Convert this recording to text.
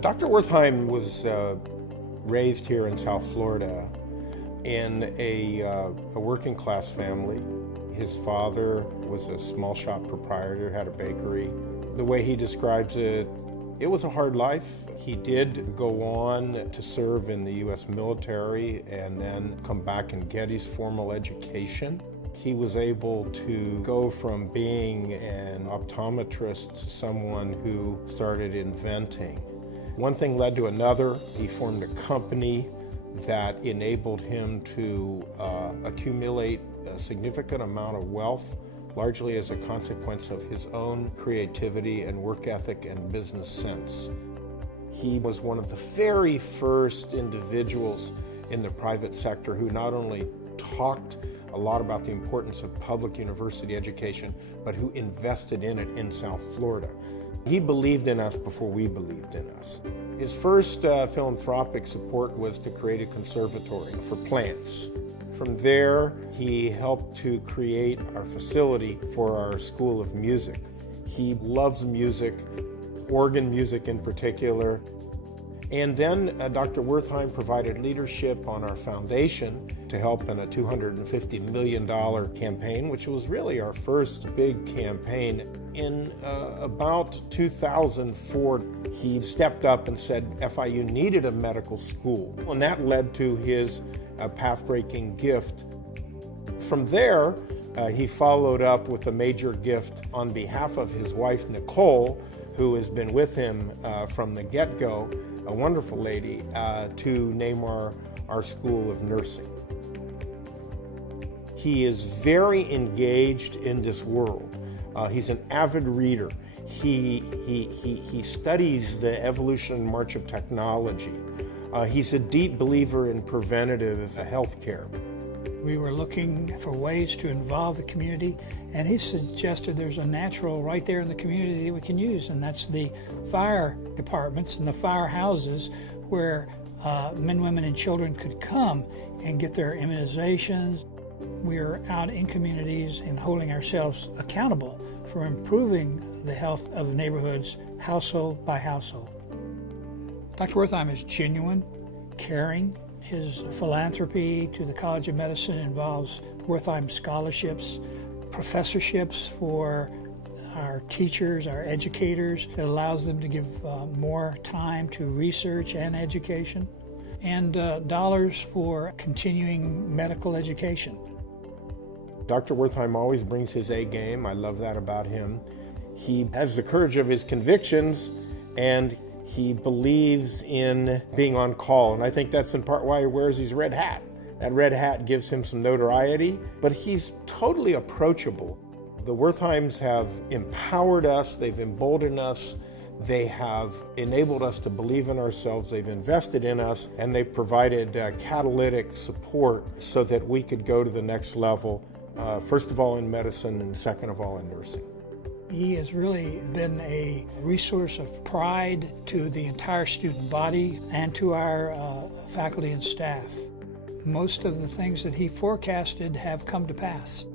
Dr. Wertheim was raised here in South Florida in a working class family. His father was a small shop proprietor, had a bakery. The way he describes it, it was a hard life. He did go on to serve in the U.S. military and then come back and get his formal education. He was able to go from being an optometrist to someone who started inventing. One thing led to another. He formed a company that enabled him to accumulate a significant amount of wealth, largely as a consequence of his own creativity and work ethic and business sense. He was one of the very first individuals in the private sector who not only talked a lot about the importance of public university education, but who invested in it in South Florida. He believed in us before we believed in us. His first philanthropic support was to create a conservatory for plants. From there, he helped to create our facility for our School of Music. He loves music, organ music in particular. And then Dr. Wertheim provided leadership on our foundation to help in a $250 million campaign, which was really our first big campaign. In about 2004, he stepped up and said FIU needed a medical school, and that led to his path-breaking gift. From there, he followed up with a major gift on behalf of his wife, Nicole, who has been with him from the get-go, a wonderful lady, to name our School of Nursing. He is very engaged in this world. He's an avid reader. He studies the evolution and march of technology. He's a deep believer in preventative health care. We were looking for ways to involve the community, and he suggested there's a natural right there in the community that we can use, and that's the fire departments and the firehouses where men, women, and children could come and get their immunizations. We are out in communities and holding ourselves accountable for improving the health of the neighborhoods, household by household. Dr. Wertheim is genuine, caring. His philanthropy to the College of Medicine involves Wertheim scholarships, professorships for our teachers, our educators, that allows them to give more time to research and education, and dollars for continuing medical education. Dr. Wertheim always brings his A game. I love that about him. He has the courage of his convictions, and he believes in being on call, and I think that's in part why he wears his red hat. That red hat gives him some notoriety, but he's totally approachable. The Wertheims have empowered us, they've emboldened us, they have enabled us to believe in ourselves, they've invested in us, and they've provided catalytic support so that we could go to the next level, first of all in medicine and second of all in nursing. He has really been a resource of pride to the entire student body and to our faculty and staff. Most of the things that he forecasted have come to pass.